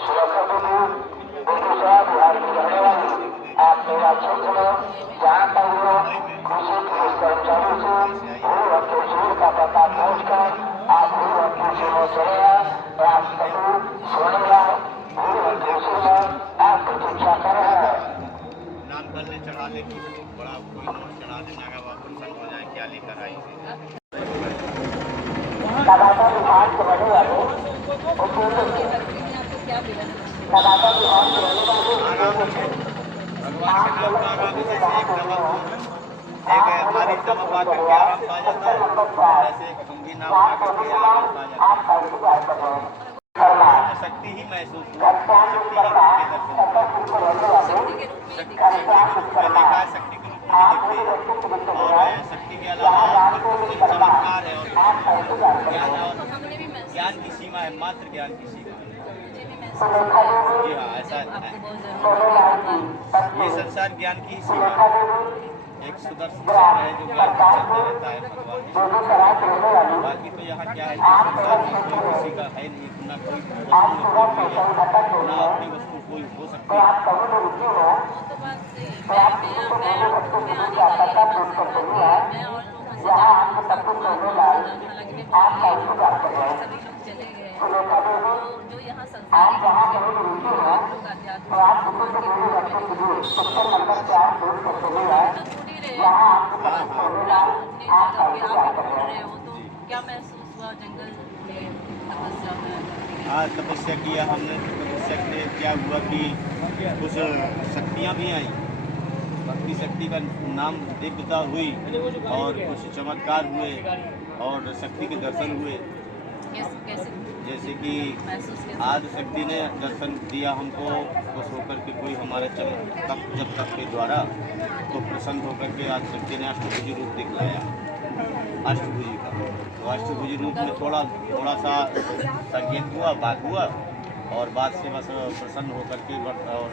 सुरक्षा देवी बेगूसराय बिहार की रहने वाली आप मेरा क्षेत्र में जहाँ पर हुआ कृषि पुलिस कर्मचारियों से भू हत्या चोर का पता पहुँचकर आप भू हत्या से में चले आए। राष्ट्रपति सोनिया भू हत्या से में आप प्रतीक्षा कर रहे हैं। नाम करने चढ़ा ले कि बड़ा कोई नोट चढ़ा देना का प्रसन्न हो जाए, क्या लेकर आई लगातार विभाग के रहने वाले लगातार विभाग के रहने वाले भगवान के नाम का आराम जैसे एक हमारी जमा पा करके आराम पा जाता है, ऐसे तुम भी नाम पा करके आराम पा जाता है। शक्ति ही महसूस हुआ, शक्ति के शक्ति के रूप में दिखती है और शक्ति के अलावा चमत्कार है और ज्ञान की सीमा है, मात्र ज्ञान की सीमा है। जी हाँ, ऐसा है। ये संसार ज्ञान की ही सीमा है। एक सुदर्शन चक्र है जो ज्ञान चलते रहता है भगवान में। बाकी तो यहाँ क्या है कि संसार में कोई किसी का है नहीं, ना कोई वस्तु ना अपनी वस्तु कोई हो सकती है। जो यहाँ संसारिक क्या महसूस हुआ जंगल में तपस्या में? हाँ, तपस्या किया हमने। तपस्या के लिए क्या हुआ कि कुछ शक्तियाँ भी आई, भक्ति शक्ति का नाम दिव्यता हुई और कुछ चमत्कार हुए और शक्ति के दर्शन हुए। कैसे? जैसे कि आज शक्ति ने दर्शन दिया हमको, खुश होकर के कोई हमारे जब तक के द्वारा तो प्रसन्न होकर के आज शक्ति ने अष्टभुजी रूप दिखलाया, अष्टभुजी का। तो अष्टभुजी रूप में थोड़ा सा संकेत हुआ, बात हुआ और बाद से बस प्रसन्न होकर के और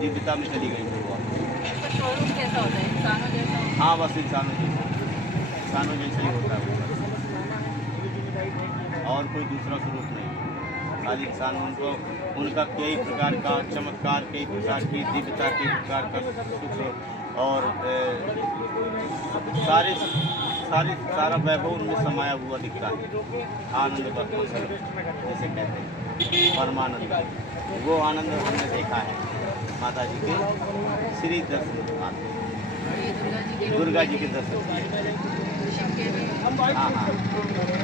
दिव्यता में चली गई। स्वरूप कैसा होता है? इंसानों जैसा? हाँ, बस इंसानों जैसा ही होता है और कोई दूसरा स्वरूप नहीं। खाली इंसान उनको उनका कई प्रकार का चमत्कार, कई प्रकार की दिव्यता, कई प्रकार का सुख और सारा वैभव उनमें समाया हुआ दिखता है। आनंद जैसे कहते हैं, परमानंद, वो आनंद हमने देखा है माता जी के श्री दर्शन, दुर्गा जी के दर्शन किए। हाँ,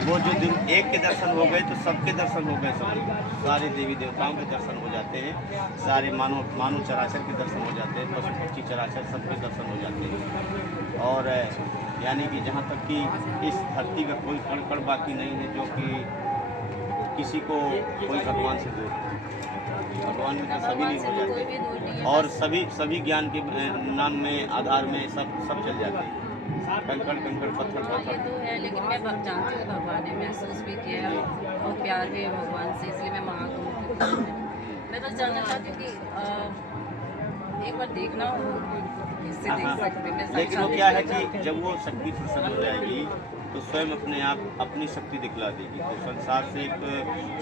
वो जो एक के दर्शन हो गए तो सबके दर्शन हो गए, सब सारे देवी देवताओं के दर्शन हो जाते हैं, सारे मानव चराचर के दर्शन हो जाते हैं, पशु पक्षी चराचर सबके दर्शन हो जाते हैं। और यानी कि जहाँ तक कि इस धरती का कोई कण कण बाकी नहीं है जो कि किसी को कोई भगवान से दूर, भगवान में तो सभी नहीं हो जाते और सभी ज्ञान के नाम में, आधार में सब चल जाते हैं। कंकड़ पत्थर तो है, लेकिन मैं जानती हूँ भगवान ने महसूस भी किया और प्यार भी है भगवान से, इसलिए मैं महाकुंभ। मैं बस जानना चाहती हूँ कि एक बार देखना हो इससे देख सकते हैं। लेकिन वो क्या है कि जब वो शक्ति प्रसन्न हो जाएगी तो स्वयं अपने आप अपनी शक्ति दिखला देगी, तो संसार से एक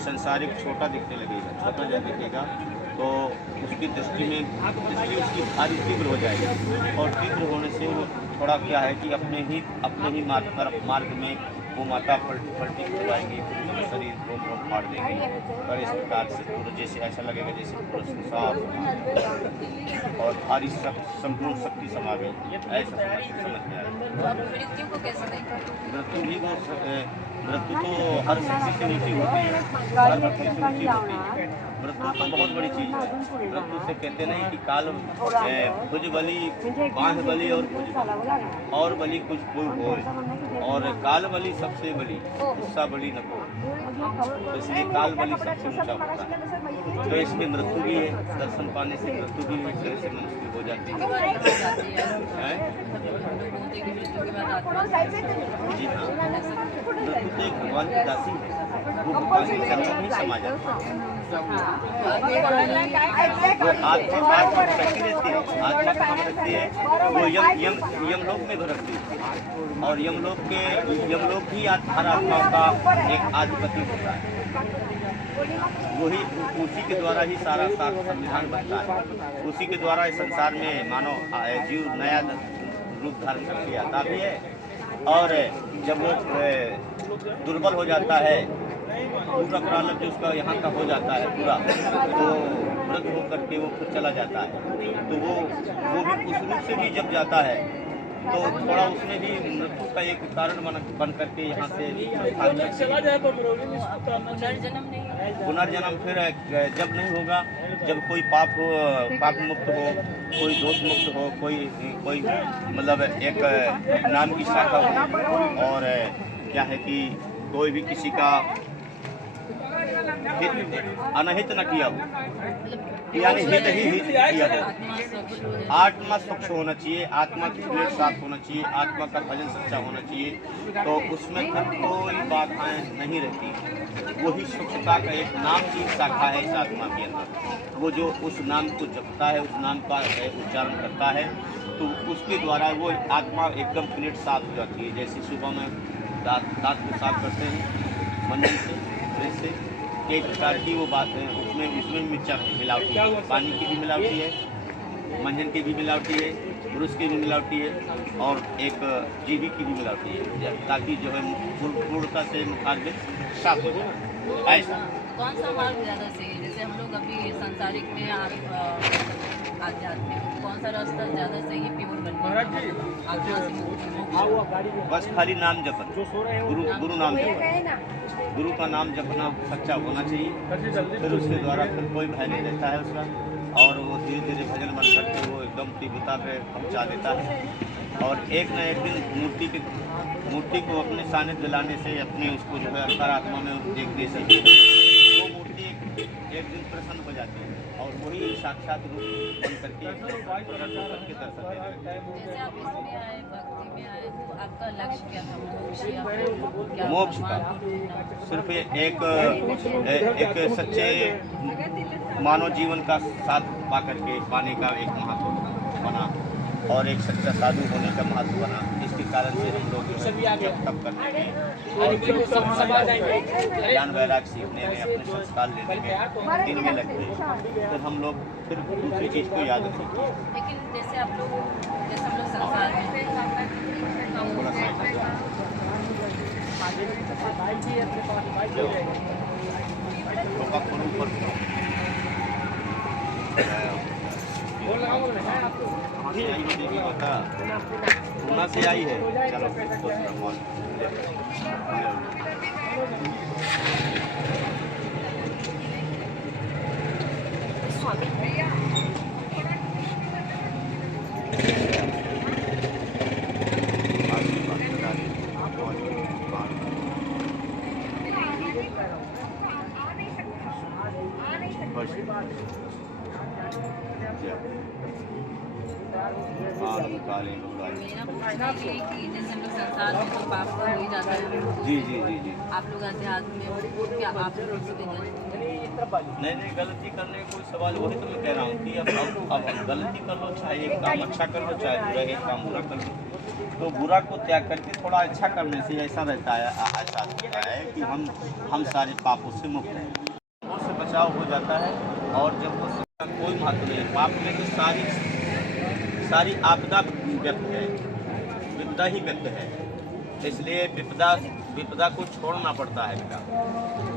संसारिक छोटा दिखने लगेगा, छोटा जब दिखेगा तो उसकी दृष्टि उसकी भारी तीव्र हो जाएगी और तीव्र होने से वो थोड़ा क्या है कि अपने ही मार्ग में वो माता पलटी करवाएंगी, शरीर को फाड़ देंगे और इस प्रकार से पूरा जैसे ऐसा लगेगा जैसे पूरा संसार और भारी संपूर्ण शक्ति समा गई, ऐसा समझ में आएगा। मृत्यु को कैसे देखा? मृत्यु भी वो मृत्यु तो हर शक्ति से ऊँची होती है, हर भक्ति से ऊँची होती है। मृत्यु तो बहुत बड़ी चीज़ है। मृत्यु से कहते नहीं कि काल भुज बली, बांध बली और बली कुछ कोई हो, और काल बली सबसे बली, गुस्सा बली न को, तो इसलिए काल बली सबसे ऊँचा होता है। तो इसमें मृत्यु भी है, दर्शन पाने से मृत्यु भी एक तरह से मनुष्य हो जाती है। जी हाँ, मृत्यु तो एक भगवान की दासी है, वो भगवान के चरणों में समा जाती है। वो आत्मा शक्ति देती है, आत्मा काम करती है, वो यमलोक में भरती है और यमलोक ही हर आत्मा का एक आधिपत्य होता है। वही उसी के द्वारा ही सारा संविधान बनता है। उसी के द्वारा इस संसार में मानव जीव नया रूप धारण करके आता भी है, और जब वो दुर्बल हो जाता है, पूरा प्रारंभ जो उसका यहाँ का हो जाता है पूरा, तो वृद्ध होकर के वो फिर चला जाता है। तो वो भी उस रूप से भी जब जाता है तो थोड़ा उसमें भी मृत्यु का एक कारण बन करके यहाँ से पुनर्जन्म फिर जब नहीं होगा, जब कोई पाप मुक्त हो, कोई दोष मुक्त हो, कोई मतलब एक नाम की शाखा हो, और क्या है कि कोई भी किसी का अनहित न किया हो, यानी हित ही हित किया हो। आत्मा स्वच्छ होना चाहिए, आत्मा की प्लेट साफ होना चाहिए, आत्मा का भजन सच्चा होना चाहिए, तो उसमें फिर कोई बाधाएं नहीं रहती। वही स्वच्छता का एक नाम की शाखा है इस आत्मा के अंदर। वो जो उस नाम को जपता है, उस नाम का उच्चारण करता है, तो उसके द्वारा वो आत्मा एकदम प्लेट साफ हो जाती है। जैसे सुबह में दांत को साफ करते हैं मंजन से, ब्रश से, एक प्रकार की वो बात है। उसमें मिर्चा मिलावटी है, पानी की भी मिलावटी है, मंजन की भी मिलावटी है, ब्रश की भी मिलावटी है, और एक जीवी की भी मिलावटी है, ताकि जो है पूर्णता से मुखारबिन साफ हो जाए। ऐसा कौन सा मार्ग ज़्यादा सही है? जैसे हम लोग अभी सांसारिक में आध्यात्मिक, कौन सा रास्ता ज़्यादा सही है प्योर बनने आत्मा से मुक्ति? बस खाली नाम जपन, गुरु नाम जपन, गुरु का नाम जपना सच्चा होना चाहिए। फिर उसके द्वारा फिर कोई भय नहीं रहता है उसका, और वो धीरे धीरे भजन बन करके वो एकदम तीव्रता पे पहुंचा देता है। और एक न एक दिन मूर्ति को अपने सानिध्य दिलाने से, अपने उसको जो है अंतरात्मा में देखने से वो मूर्ति एक दिन प्रसन्न हो जाती है, और वही साक्षात रूप बन करके प्रकट होकर के दर्शन देते हैं। जैसे आप इसमें आए, भक्ति में आए, तो आपका लक्ष्य क्या था? मोक्ष या फिर क्या? मोक्ष का भगवान को ढूंढना? सिर्फ एक सच्चे मानव जीवन का साथ पा करके पाने का एक महत्व बना, और एक सच्चा साधु होने का महत्व बना। इसके कारण से हम लोग जब तब करने में और ज्ञान वैराग सीखने में, अपने संस्कार लेने में दिन में लग गए, तो हम लोग फिर दूसरी चीज़ को याद रखेंगे। लेकिन जैसे हम लोग संसार में थोड़ा सा पूना से आई है। चलो दूसरा मॉल मेरा पूछना ये है कि जैसे हम लोग संसार में तो पाप हो ही जाता है। जी जी जी जी। आप लोग अध्यात्म में क्या आप लोग उसमें नहीं गलती करने का कोई सवाल, वही तो मैं कह रहा हूँ कि अब गलती कर लो, चाहे एक काम अच्छा कर लो, चाहे बुरा एक काम बुरा कर लो, तो बुरा को त्याग करके थोड़ा अच्छा करने से ऐसा रहता है, ऐसा होता है कि हम सारे पापों से मुक्त हैं, उससे बचाव हो जाता है। और जब वो कोई महत्व नहीं, पाप में तो सारी आपदा व्यक्त है, विपदा ही व्यक्त है, इसलिए विपदा को छोड़ना पड़ता है बेटा।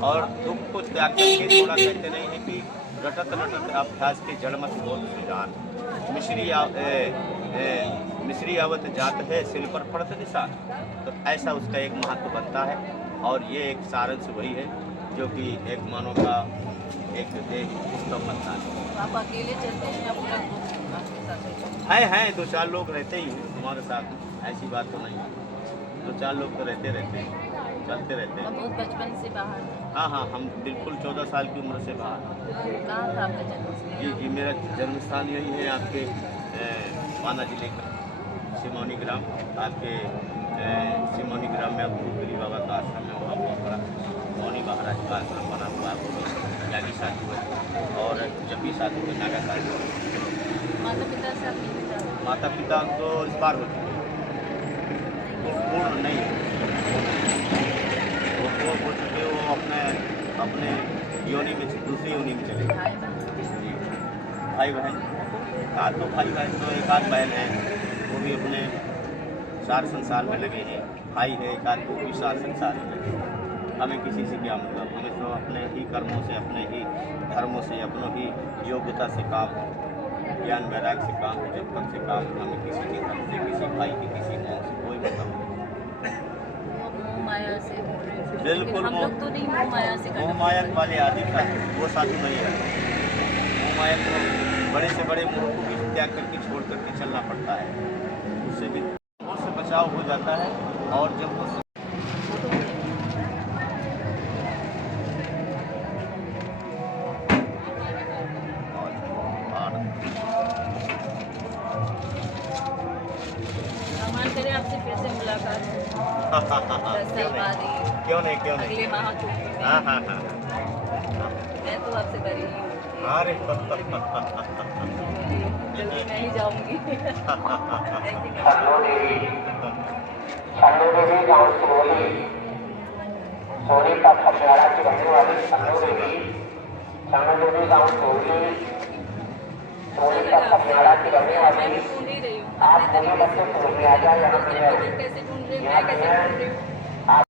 और दुख को त्याग करके थोड़ा कहते नहीं है कि रटत अभ्यास के जड़मत बहुत सुजान, मिश्री आवत जात है सिल पर पड़त दिशा, तो ऐसा उसका एक महत्व बनता है। और ये एक सारांश वही है जो कि एक मानव का एक उत्तम बनता है। आप अकेले चलते हैं या पूरा ग्रुप आपके साथ? हैं 2-4 लोग रहते ही हैं हमारे साथ, ऐसी बात तो नहीं, 2-4 लोग तो रहते हैं, चलते रहते हैं। बहुत बचपन से बाहर हैं? हाँ, हम बिल्कुल 14 साल की उम्र से बाहर। कहाँ था आपका जन्म? जी, मेरा जन्म स्थान यही है आपके पाना जिले का सिमौनी ग्राम। आपके सिमौनी ग्राम में गुरु बाबा का आश्रम है, वहाँ बहुत बड़ा मौनी महाराज का आश्रम बना हुआ है, वो ज्ञानी साधु है, और जपी साधु है, नागा साधु है। माता पिता से आप मिलते जाते? माता पिता तो इस बार हो चुके हैं, पूर्ण नहीं, वो हो चुके, वो अपने योनि में दूसरी योनि में चले गए। हाय बहन। जी। भाई बहन, हाँ तो भाई बहन तो एक आध बहन है वो भी अपने सार संसार में लगे हैं। भाई है एक आध वो भी सार संसार में लगे हैं। हमें किसी से क्या मतलब, हमें तो अपने ही कर्मों से, अपने ही धर्मों से, अपनों ही योग्यता से काम, ज्ञान वैराग्य से काम, जब तक से काम, हमें किसी के धर्म से, किसी भाई के, किसी मोह से कोई मतलब नहीं। वो मोह माया से बोल रहे हैं। बिल्कुल लेकिन हम लोग तो नहीं मोह माया से मोह करते। माया वाले आदि का वो साधु नहीं है। मोह माया को बड़े से बड़े मोह को भी त्याग करके छोड़ करके चलना पड़ता है, उससे भी मोह से बचाव हो जाता है। और जब वो भगवान करे आपसे फिर से मुलाकात हो। 10 साल बाद ही क्यों नहीं क्यों नहीं। अगले माह को हाँ हाँ हाँ। मैं तो आपसे बरी ही हूँ। अरे जल्दी नहीं जाऊंगी। शंभू देवी, शंभू देवी गांव सोनी, सोनी का खटियाड़ा की रहने वाली शंभू देवी, शंभू देवी गांव सोनी, सोनी का खटियाड़ा की रहने मैं वाली। भी ढूंढ ही रही हूँ आप अपने मुझे तरीके बच्चे से। पूछ लिया जाए यहाँ दूसरे लोग कैसे ढूंढ रहे हैं, मैं कैसे ढूंढ रही हूँ।